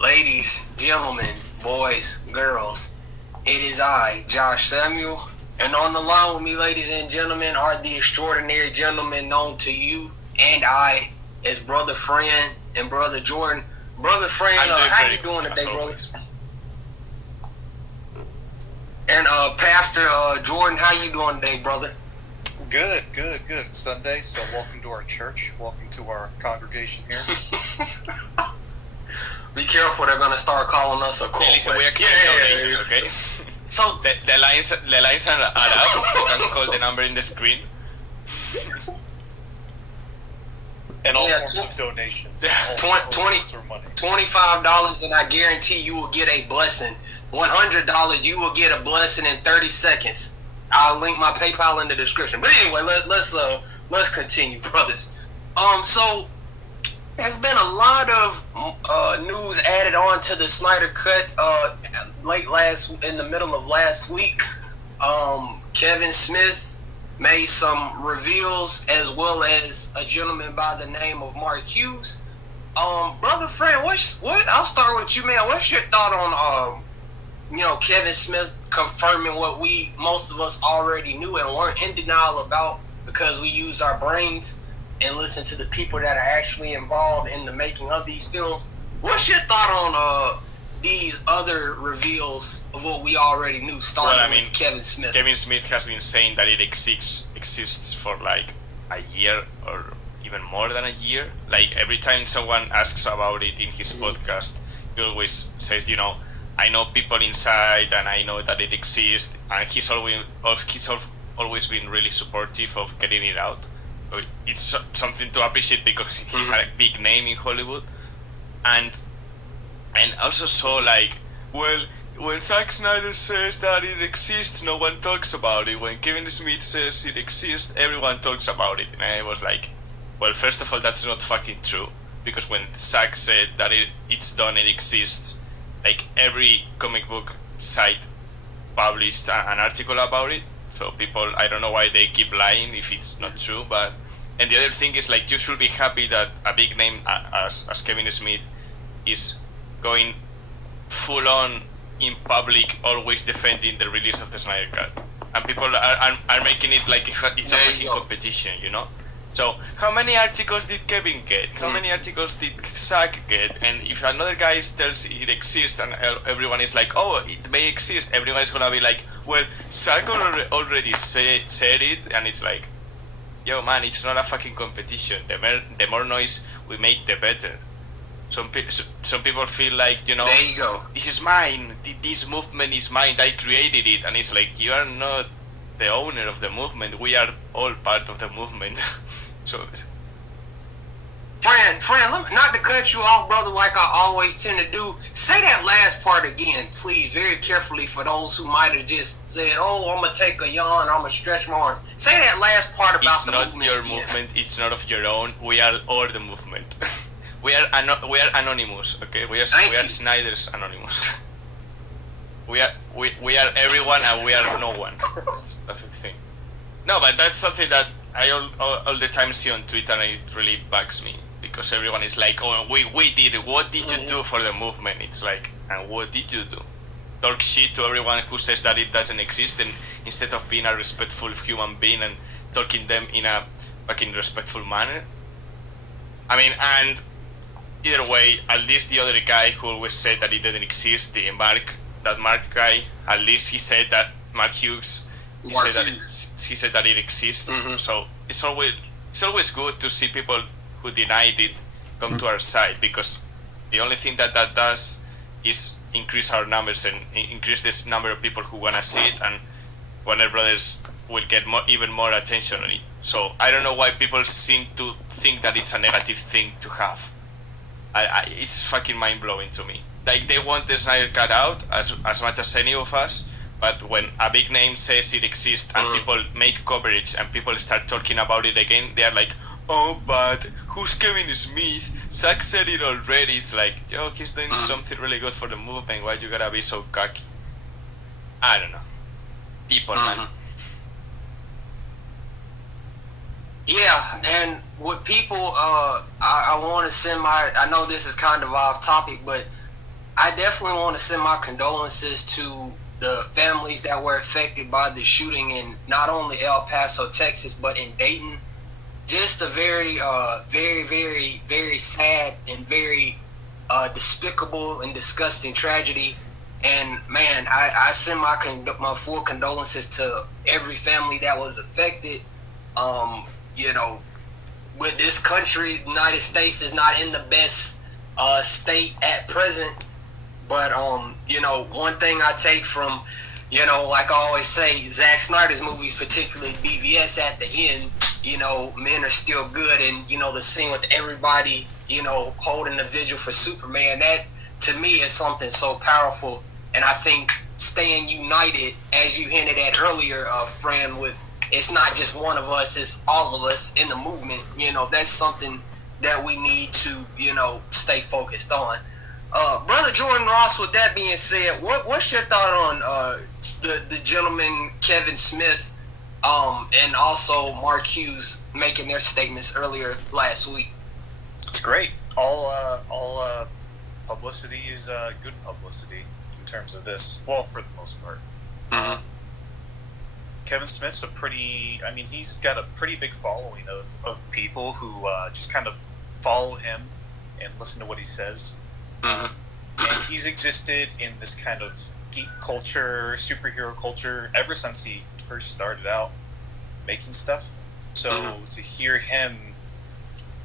Ladies, gentlemen, boys, girls, it is I, Josh Samuel, and on the line with me, ladies and gentlemen, are the extraordinary gentlemen known to you and I as Brother Fran and Brother Jordan. Brother Fran, how you doing today, brother? And Pastor Jordan, how you doing today, brother? Good. It's Sunday, so welcome to our church. Welcome to our congregation here. Be careful, they're gonna start calling us a cult. Hey, listen, we accept donations, okay? So the lines are up. You can call the number in the screen. And all sorts of donations. $25, and I guarantee you will get a blessing. $100, you will get a blessing in 30 seconds. I'll link my PayPal in the description. But anyway, let's continue, brothers. So there's been a lot of news added on to the Snyder Cut in the middle of last week. Kevin Smith made some reveals, as well as a gentleman by the name of Mark Hughes. Brother Fran, I'll start with you, man. What's your thought on Kevin Smith confirming what most of us already knew and weren't in denial about, because we use our brains and listen to the people that are actually involved in the making of these films? What's your thought on these other reveals of what we already knew, starting with Kevin Smith? Kevin Smith has been saying that it exists for like a year or even more than a year. Like every time someone asks about it in his podcast, he always says, I know people inside and I know that it exists, and he's always been really supportive of getting it out. It's something to appreciate because he's a big name in Hollywood, and also when Zack Snyder says that it exists, no one talks about it. When Kevin Smith says it exists, everyone talks about it. And I was like, well, first of all, that's not fucking true, because when Zack said that it's done, it exists, like every comic book site published an article about it. So people, I don't know why they keep lying if it's not true. And the other thing is, like, you should be happy that a big name as Kevin Smith is going full on in public, always defending the release of the Snyder Cut, and people are making it like if it's a fucking competition, So how many articles did Kevin get? How many articles did Zack get? And if another guy tells it exists and everyone is like, oh, it may exist, everyone is gonna be like, well, Zack already said it, and it's like, yo man, it's not a fucking competition. The more noise we make, the better. Some people feel like, there you go, this is mine, this movement is mine, I created it, and it's like, you are not the owner of the movement, we are all part of the movement. So Fran, not to cut you off, brother, like I always tend to do, say that last part again, please, very carefully, for those who might have just said, oh, I'm going to take a yawn, I'm going to stretch my arm. Say that last part about the movement. It's not your movement, it's not of your own, we are all the movement. we are anonymous, okay? We are Snyder's anonymous. we are everyone and we are no one. That's the thing. No, but that's something that I all the time see on Twitter, and it really bugs me, because everyone is like, oh, we did it. What did you do for the movement? It's like, and what did you do? Talk shit to everyone who says that it doesn't exist, and instead of being a respectful human being and talking them in a fucking respectful manner. I mean, and either way, at least the other guy who always said that it didn't exist, Mark guy, at least he said that, Mark Hughes, he said that it exists. So it's always good to see people who denied it come to our side, because the only thing that does is increase our numbers and increase this number of people who want to see it, and Warner Brothers will get even more attention on it. So I don't know why people seem to think that it's a negative thing to have. It's fucking mind-blowing to me. Like, they want the Snyder Cut out as much as any of us, but when a big name says it exists and people make coverage and people start talking about it again, they are like, oh, but who's Kevin Smith? Zack said it already. It's like, yo, he's doing something really good for the movement. Why you gotta be so cocky? I don't know. People, man. Yeah, and with people, I want to send I know this is kind of off topic, but I definitely want to send my condolences to the families that were affected by the shooting in not only El Paso, Texas, but in Dayton. Just a very sad and very despicable and disgusting tragedy. And man, I send my full condolences to every family that was affected. You know, with this country, the United States is not in the best state at present. But you know, one thing I take from, you know, like I always say, Zack Snyder's movies, particularly BVS, at the end, you know, men are still good, and you know, the scene with everybody, you know, holding the vigil for Superman, that to me is something so powerful. And I think staying united, as you hinted at earlier, Fran, with it's not just one of us, it's all of us in the movement. You know, that's something that we need to, you know, stay focused on. Brother Jordan Ross, with that being said, what's your thought on the gentleman Kevin Smith and also Mark Hughes making their statements earlier last week? It's great. All publicity is good publicity in terms of this. Well, for the most part. Mm-hmm. Kevin Smith's he's got a pretty big following of people who just kind of follow him and listen to what he says. Mm-hmm. And he's existed in this kind of geek culture, superhero culture, ever since he first started out making stuff. So to hear him,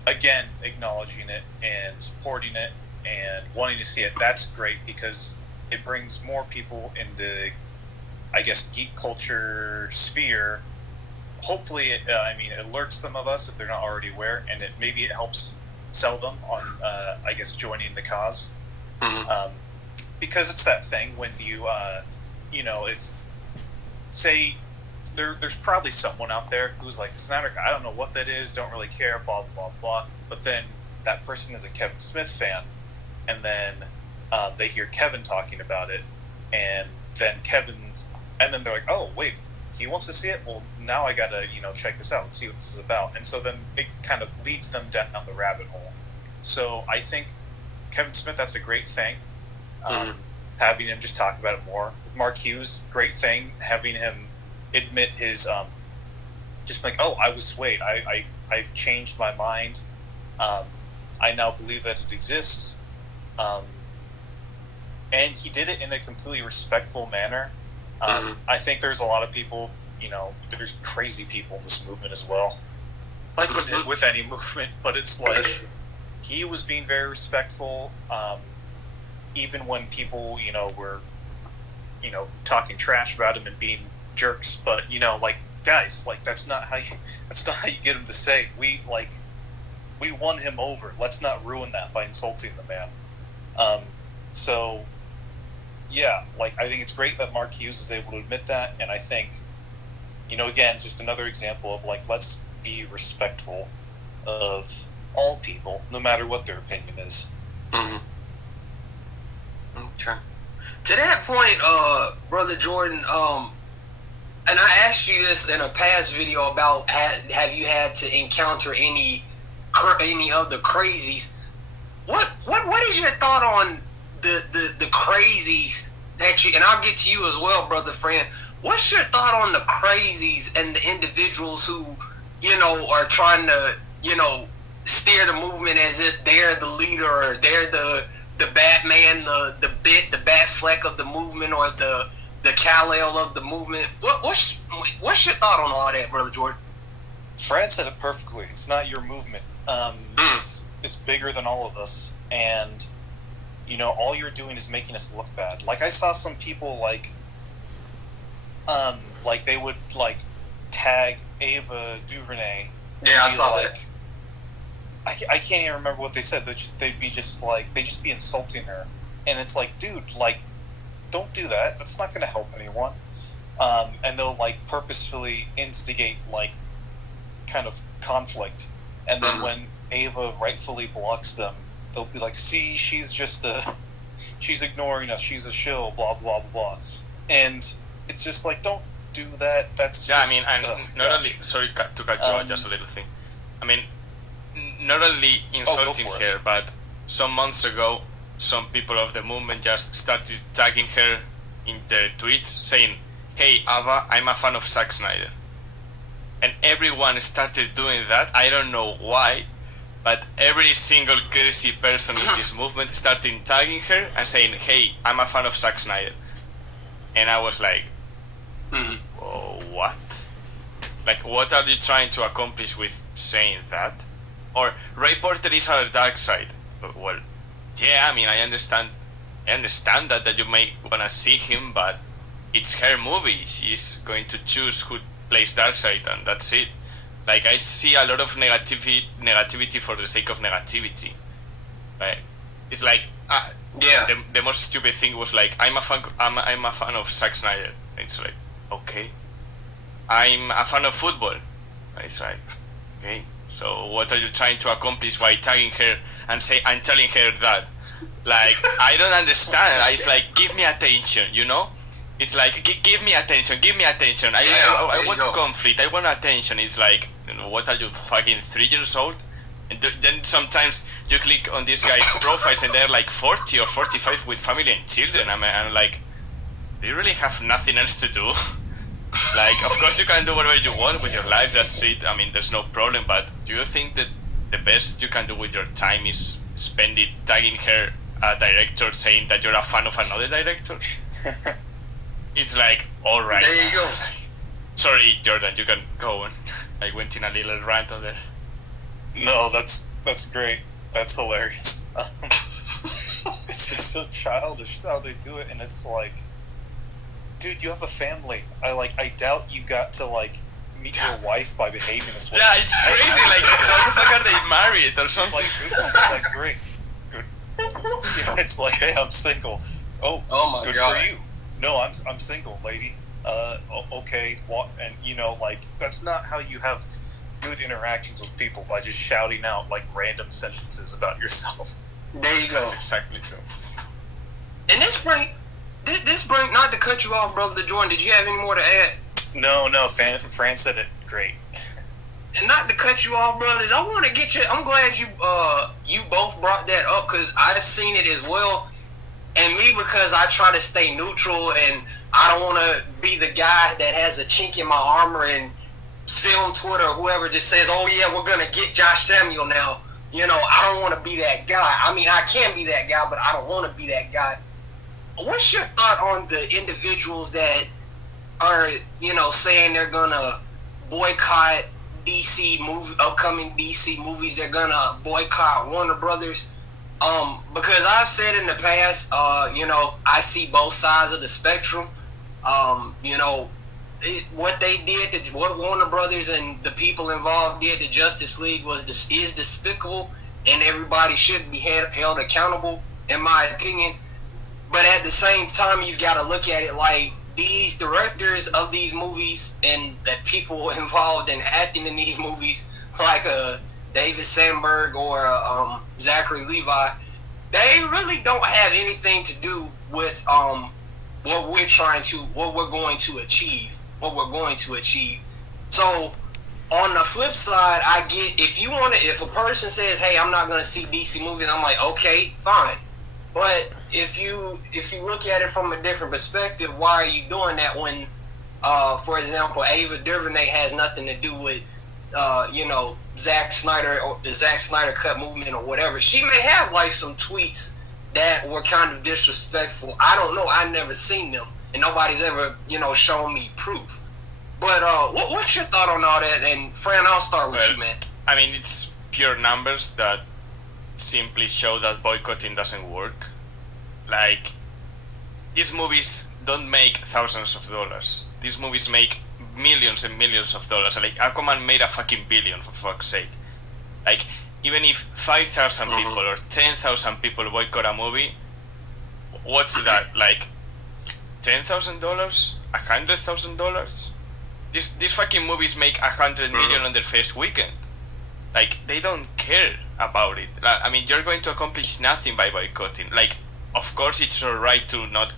again, acknowledging it and supporting it and wanting to see it, that's great because it brings more people into, I guess, geek culture sphere. Hopefully, it alerts them of us if they're not already aware, and maybe it helps sell them on, I guess, joining the cause. Mm-hmm. Because it's that thing when you, if, say, there's probably someone out there who's like, Snyder, I don't know what that is, don't really care, blah, blah, blah. But then that person is a Kevin Smith fan, and then they hear Kevin talking about it, and then they're like, oh, wait, he wants to see it? Well, now I gotta, check this out and see what this is about. And so then it kind of leads them down the rabbit hole. So I think Kevin Smith, that's a great thing. Having him just talk about it more. With Mark Hughes, great thing. Having him admit his, just like, oh, I was swayed. I've changed my mind. I now believe that it exists. And he did it in a completely respectful manner. I think there's a lot of people, there's crazy people in this movement as well. Like with any movement, but it's like he was being very respectful, even when people, were, talking trash about him and being jerks. But guys, that's not how you get him to say we won him over. Let's not ruin that by insulting the man. So yeah, I think it's great that Mark Hughes was able to admit that, and I think, again, just another example of let's be respectful of all people, no matter what their opinion is. Mm-hmm. Okay. To that point, Brother Jordan, and I asked you this in a past video about have you had to encounter any of the crazies? What is your thought on the crazies that you, and I'll get to you as well, Brother Fran. What's your thought on the crazies and the individuals who, are trying to, steer the movement as if they're the leader or they're the Batman, the Batfleck of the movement, or the Kal-El of the movement? What's your thought on all that, Brother Jordan? Fran said it perfectly. It's not your movement. It's bigger than all of us, and all you're doing is making us look bad. I saw some people they would tag Ava DuVernay. Yeah, I saw that. I can't even remember what they said. They'd just be insulting her, and it's dude, don't do that. That's not going to help anyone. And they'll purposefully instigate kind of conflict, and then when Ava rightfully blocks them, they'll be like, see, she's she's ignoring us, she's a shill, blah, blah, blah. And it's just don't do that. That's yeah, just, not only, sorry to cut you out, just a little thing. Not only insulting her, but some months ago, some people of the movement just started tagging her in their tweets saying, "Hey Ava, I'm a fan of Zack Snyder," and everyone started doing that. I don't know why, but every single crazy person in this movement started tagging her and saying, "Hey, I'm a fan of Zack Snyder," and I was like, "Oh, what? Like, what are you trying to accomplish with saying that?" Or Ray Porter is our dark side. Well, yeah, I mean, I understand that you may wanna see him, but it's her movie. She's going to choose who plays Darkseid, and that's it. Like, I see a lot of negativity for the sake of negativity. Like, it's like the most stupid thing was like, I'm a fan of Zack Snyder. It's like, okay. I'm a fan of football. It's like, okay. So what are you trying to accomplish by tagging her and telling her that? Like, I don't understand. It's like, give me attention, you know? It's like, give me attention. I want conflict. I want attention. It's like, you know, what are you, fucking 3 years old? And then sometimes you click on these guys' profiles and they're like 40 or 45 with family and children. I'm like, do you really have nothing else to do? Like, of course you can do whatever you want with your life, that's it. I mean, there's no problem, but do you think that the best you can do with your time is spend it tagging her a director saying that you're a fan of another director? It's like, alright. There you go. Sorry, Jordan, you can go on. I went in a little rant on there. No, that's great. That's hilarious. It's just so childish how they do it, and it's like, dude, you have a family. I doubt you got to like meet your wife by behaving this way. Yeah, it's crazy. Like, how the fuck are they married or something? It's like great, good. Yeah, it's like, hey, I'm single. Oh my good God. For you. No, I'm single, lady. Okay, what? And you know, like, that's not how you have good interactions with people, by just shouting out like random sentences about yourself. There you go. That's exactly true. And this bring, not to cut you off, brother Jordan, did you have any more to add? No, Fran said it great. And not to cut you off, brothers, I want to get you, I'm glad you both brought that up, because I've seen it as well. And me, because I try to stay neutral and I don't want to be the guy that has a chink in my armor and film Twitter or whoever just says, oh yeah, we're going to get Josh Samuel now. You know, I don't want to be that guy. I mean, I can be that guy, but I don't want to be that guy. What's your thought on the individuals that are, you know, saying they're going to boycott upcoming DC movies? They're going to boycott Warner Brothers. Because I've said in the past, you know, I see both sides of the spectrum. You know, what they did, what Warner Brothers and the people involved did to Justice League is despicable, and everybody should be held accountable, in my opinion. But at the same time, you've got to look at it like these directors of these movies and the people involved in acting in these movies, like David Sandberg or Zachary Levi, they really don't have anything to do with what we're going to achieve. So on the flip side, I get, if a person says, hey, I'm not going to see DC movies, I'm like, okay, fine. But if you look at it from a different perspective, why are you doing that when, for example, Ava DuVernay has nothing to do with, you know, Zack Snyder or the Zack Snyder Cut movement or whatever? She may have like some tweets that were kind of disrespectful. I don't know. I've never seen them, and nobody's ever, you know, shown me proof. But what's your thought on all that? And Fran, I'll start with you, man. I mean, it's pure numbers that simply show that boycotting doesn't work. Like, these movies don't make thousands of dollars. These movies make millions and millions of dollars. Like, Aquaman made a fucking billion, for fuck's sake. Like, even if 5,000 people or 10,000 people boycott a movie, what's that? Like, $10,000? $100,000? These fucking movies make 100 million on their first weekend. Like, they don't care about it. I mean, you're going to accomplish nothing by boycotting. Like, of course, it's your right to not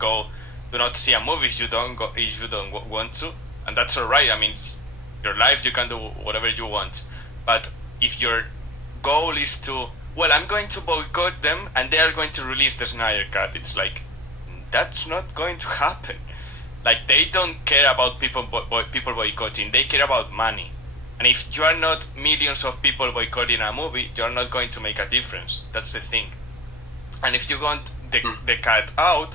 see a movie if you don't want to, and that's alright. I mean, it's your life, you can do whatever you want. But if your goal is to well, I'm going to boycott them, and they are going to release the Snyder Cut. It's like, that's not going to happen. Like, they don't care about people boycotting. They care about money. And if you are not millions of people boycotting a movie, you are not going to make a difference. That's the thing. And if you want the cut out,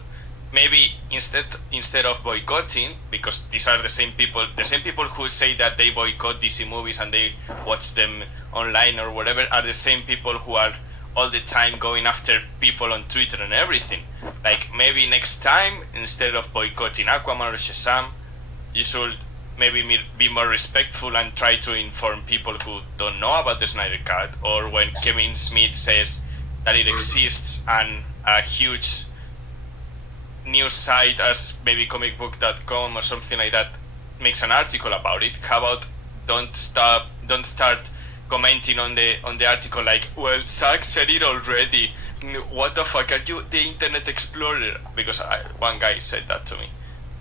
maybe instead of boycotting, because these are the same people who say that they boycott DC movies and they watch them online or whatever, are the same people who are all the time going after people on Twitter and everything. Like, maybe next time, instead of boycotting Aquaman or Shazam, you should maybe be more respectful and try to inform people who don't know about the Snyder Cut, or when Kevin Smith says that it exists and a huge news site as maybe comicbook.com or something like that makes an article about it, how about don't start commenting on the article like, well, Zack said it already, what the fuck, are you the Internet Explorer? Because one guy said that to me.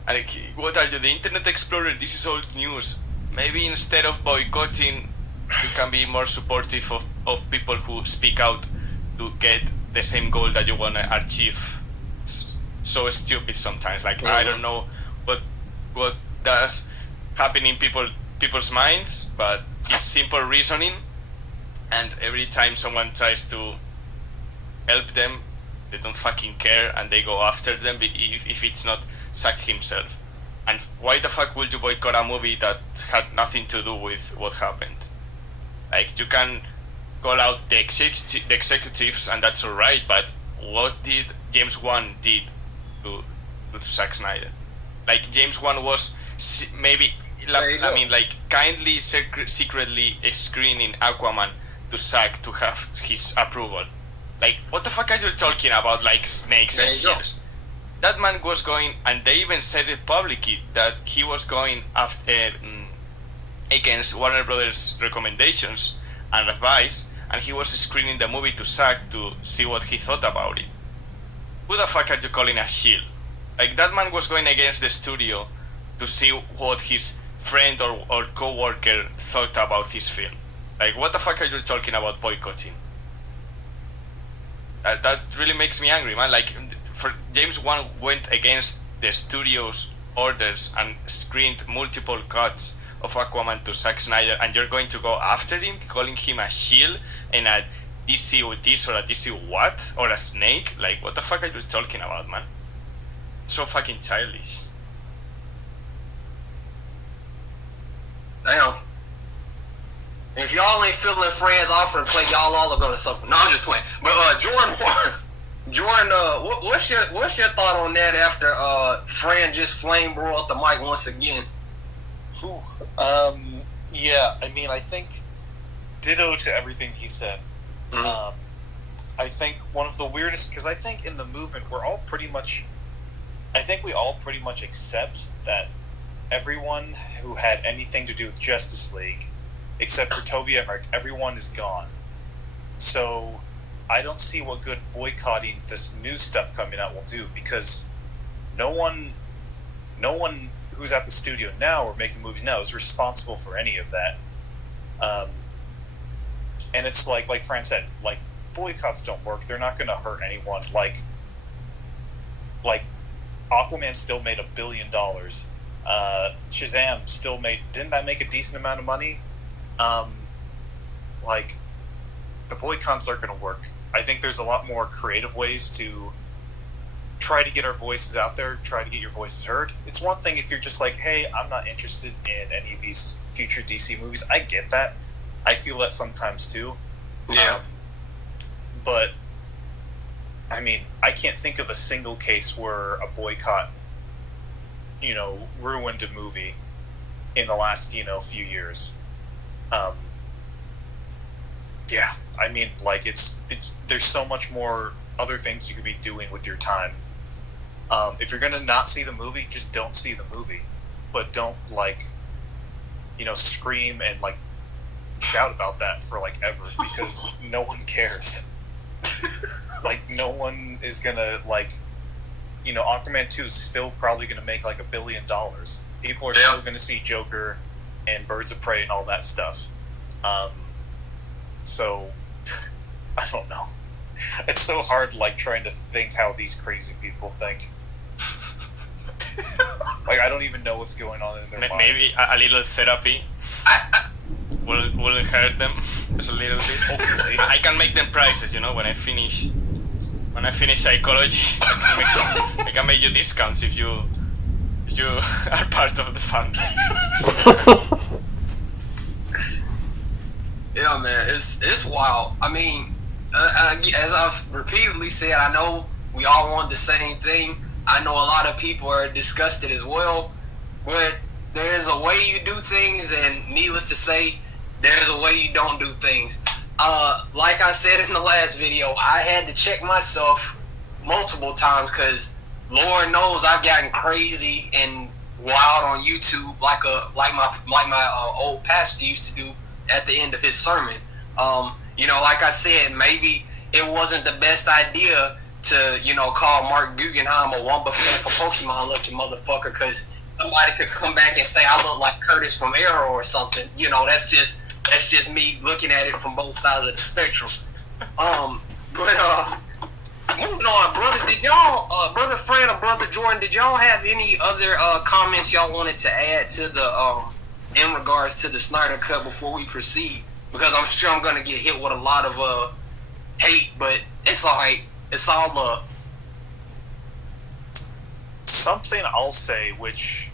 And like, what are you, the Internet Explorer? This is old news. Maybe instead of boycotting, you can be more supportive of people who speak out to get the same goal that you want to achieve. It's so stupid sometimes. Like, I don't know what does happen in people's minds, but it's simple reasoning, and every time someone tries to help them, they don't fucking care and they go after them if it's not Zack himself. And why the fuck would you boycott a movie that had nothing to do with what happened? Like, you can call out the executives and that's alright, but what did James Wan did to Zack Snyder? Like, James Wan was maybe, I mean, like, kindly secretly screening Aquaman to Zack to have his approval. Like, what the fuck are you talking about? Like, snakes and shears? That man was going, and they even said it publicly, that he was going after, against Warner Brothers' recommendations and advice, and he was screening the movie to Zack to see what he thought about it. Who the fuck are you calling a shield? Like, that man was going against the studio to see what his friend or co-worker thought about his film. Like, what the fuck are you talking about boycotting? That really makes me angry, man. Like, for James Wan went against the studio's orders and screened multiple cuts of Aquaman to Zack Snyder, and you're going to go after him, calling him a shield and a DC with this or a DC what? Or a snake? Like, what the fuck are you talking about, man? It's so fucking childish. Damn. If y'all ain't feeling Fran's offer and play, y'all all are gonna suffer. No, I'm just playing. But Jordan, what's your thought on that after Fran just flame broiled the mic once again? Yeah, I mean, I think ditto to everything he said. Mm-hmm. I think one of the weirdest, because I think in the movement we all pretty much accept that everyone who had anything to do with Justice League, except for Toby Emmerich, everyone is gone. So I don't see what good boycotting this new stuff coming out will do, because no one who's at the studio now or making movies now is responsible for any of that. And it's like Fran said, like, boycotts don't work. They're not going to hurt anyone. Like Aquaman still made $1 billion. Shazam still didn't that make a decent amount of money? Like, the boycotts aren't going to work. I think there's a lot more creative ways to try to get our voices out there, try to get your voices heard. It's one thing if you're just like, hey, I'm not interested in any of these future DC movies. I get that. I feel that sometimes too. Yeah. But, I mean, I can't think of a single case where a boycott, ruined a movie in the last, few years. Yeah, I mean, like, it's there's so much more other things you could be doing with your time. If you're gonna not see the movie, just don't see the movie, but don't scream and shout about that for ever, because no one cares. No one is gonna Aquaman 2 is still probably gonna make $1 billion. People are still gonna see Joker and Birds of Prey and all that stuff. So I don't know. It's so hard, like, trying to think how these crazy people think. Like, I don't even know what's going on in their minds. Maybe a little therapy will hurt them just a little bit. Hopefully. I can make them prices, when I finish psychology. I can make you discounts if you are part of the fund. Yeah, man, it's wild. I mean, as I've repeatedly said, I know we all want the same thing. I know a lot of people are disgusted as well, but there's a way you do things, and needless to say, there's a way you don't do things. Like I said in the last video, I had to check myself multiple times because Lord knows I've gotten crazy and wild on YouTube, like my old pastor used to do at the end of his sermon. Like I said, maybe it wasn't the best idea to, call Mark Guggenheim a Wumba fan for Pokemon looking motherfucker, because somebody could come back and say I look like Curtis from Arrow or something. That's just me looking at it from both sides of the spectrum. But moving on, brothers, did y'all, Brother Fran or Brother Jordan, did y'all have any other comments y'all wanted to add to the in regards to the Snyder Cut before we proceed? Because I'm sure I'm gonna get hit with a lot of hate, but it's alright. It's all love. Something I'll say, which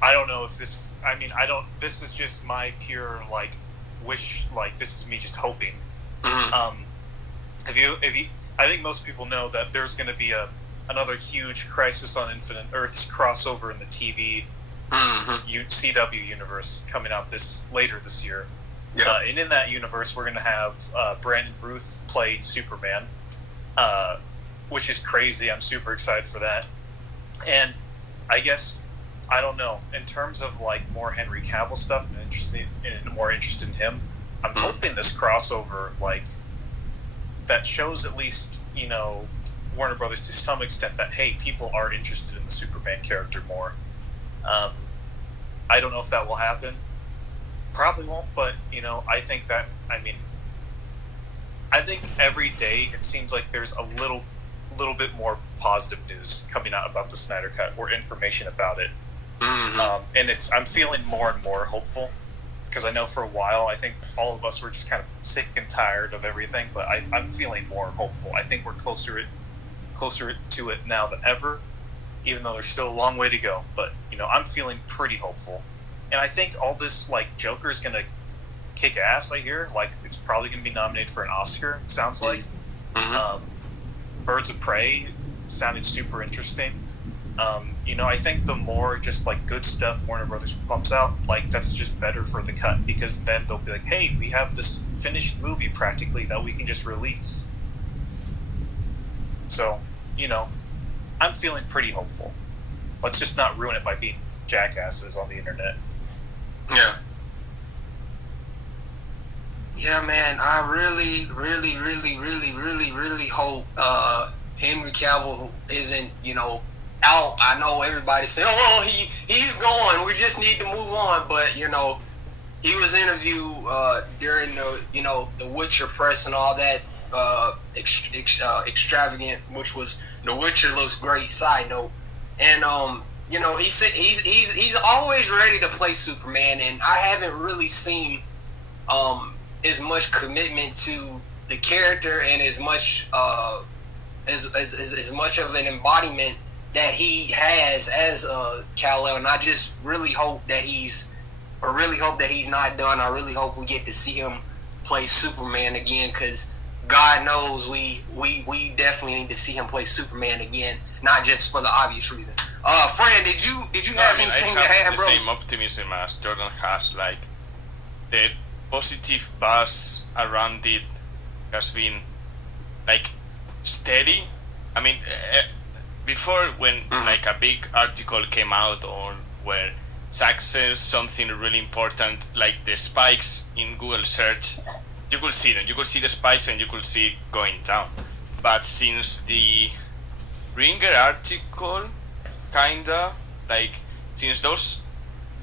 I don't know if this. I mean, I don't. This is just my pure wish. This is me just hoping. Mm-hmm. If you, I think most people know that there's going to be another huge Crisis on Infinite Earths crossover in the TV CW universe coming out later this year. Yeah. And in that universe, we're going to have Brandon Ruth play Superman, which is crazy. I'm super excited for that. And I guess, I don't know, in terms of more Henry Cavill stuff and more interested in him, I'm hoping this crossover that shows at least Warner Brothers to some extent that, hey, people are interested in the Superman character more. I don't know if that will happen. Probably won't, but I think that, I think every day it seems like there's a little bit more positive news coming out about the Snyder Cut, or information about it. And I'm feeling more and more hopeful, because I know for a while I think all of us were just kind of sick and tired of everything, but I'm feeling more hopeful. I think we're closer to it now than ever, even though there's still a long way to go. But I'm feeling pretty hopeful, and I think all this Joker's gonna kick ass. I hear it's probably gonna be nominated for an Oscar. It sounds like. Birds of Prey sounded super interesting. I think the more just good stuff Warner Brothers pumps out, that's just better for the cut, because then they'll be like, hey, we have this finished movie practically that we can just release. So, I'm feeling pretty hopeful. Let's just not ruin it by being jackasses on the internet. Yeah. Yeah, man, I really, really, really, really, really, really hope Henry Cavill isn't, out. I know everybody saying, "Oh, he's going. We just need to move on." But he was interviewed during the Witcher press and all that extravagant, which was The Witcher looks great. Side note, and he said he's always ready to play Superman, and I haven't really seen as much commitment to the character and as much as much of an embodiment that he has as Kal-El, and I just really hope that he's not done. I really hope we get to see him play Superman again, because God knows we definitely need to see him play Superman again, not just for the obvious reasons. Fran, did you have anything to add, bro? I have the same optimism as Jordan has. The positive buzz around it has been steady. Before, when a big article came out, or where Zach says something really important, like the spikes in Google search, you could see them. You could see the spikes and you could see it going down. But since the Ringer article, since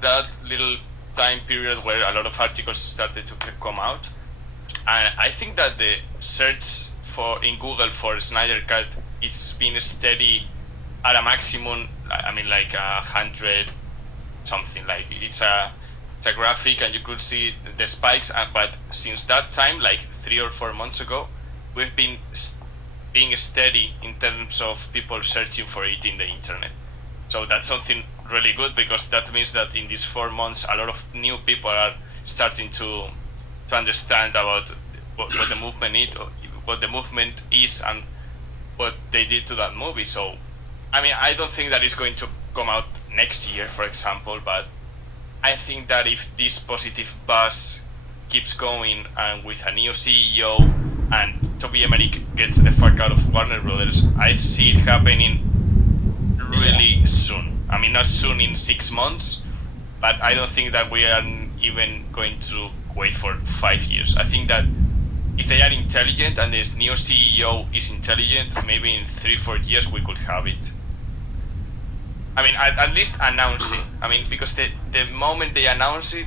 that little time period where a lot of articles started to come out, And I think that the search for in Google for Snyder Cut it's been steady at a maximum. I mean, like 100 something. Like it's a graphic, and you could see the spikes. But since that time, like 3 or 4 months ago, we've been being steady in terms of people searching for it in the internet. So that's something really good because that means that in these 4 months, a lot of new people are starting to understand about what the movement is, what the movement is, and what they did to that movie. So, I mean, I don't think that it's going to come out next year, for example, but I think that if this positive buzz keeps going and with a new CEO and Toby Emmerich gets the fuck out of Warner Brothers, I see it happening really soon. I mean, not soon in 6 months, but I don't think that we are even going to wait for 5 years. I think that if they are intelligent and this new CEO is intelligent, maybe in 3-4 years we could have it. I mean, at least announce it. I mean, because the moment they announce it,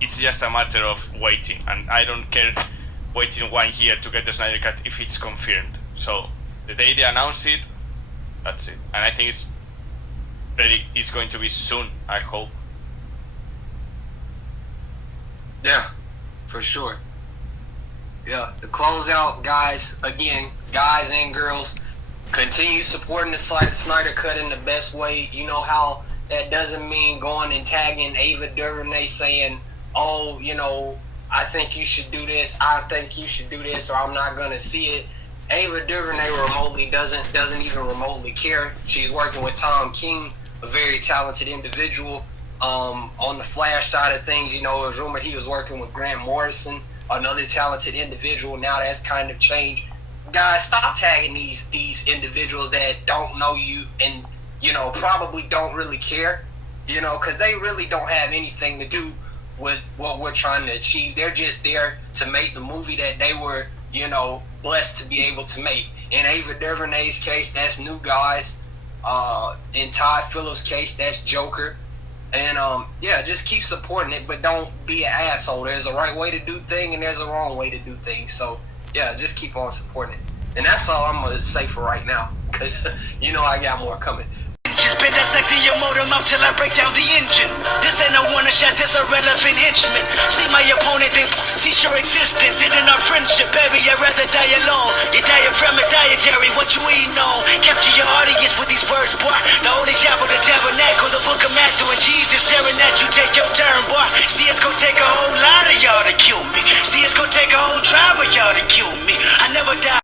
it's just a matter of waiting. And I don't care waiting 1 year to get the Snyder Cut if it's confirmed. So the day they announce it, that's it. And I think it's going to be soon, I hope. Yeah, for sure. Yeah, to close out, guys, again, guys and girls, continue supporting the Snyder Cut in the best way. You know how that doesn't mean going and tagging Ava DuVernay saying, oh, you know, I think you should do this, I think you should do this, or I'm not going to see it. Ava DuVernay remotely doesn't even remotely care. She's working with Tom King, a very talented individual. On the Flash side of things, you know, it was rumored he was working with Grant Morrison, another talented individual. Now that's kind of changed. Guys, stop tagging these individuals that don't know you and, you know, probably don't really care, you know, because they really don't have anything to do with what we're trying to achieve. They're just there to make the movie that they were, you know, blessed to be able to make. In Ava DuVernay's case, that's New Guys. In Todd Phillips' case, that's Joker. And yeah, just keep supporting it, but don't be an asshole. There's a right way to do things and there's a wrong way to do things. So yeah, just keep on supporting it. And that's all I'm gonna say for right now, because you know I got more coming. Been dissecting your motor mouth till I break down the engine. This ain't a one shot, this a relevant henchman. See my opponent, then cease your existence. Ending our friendship, baby, I'd rather die alone. Your diaphragm is dietary, what you eating on? Capture your audience with these words, boy. The holy chapel, the tabernacle, the book of Matthew, and Jesus staring at you, take your turn, boy. See, it's gonna take a whole lot of y'all to kill me. See, it's gonna take a whole tribe of y'all to kill me. I never die.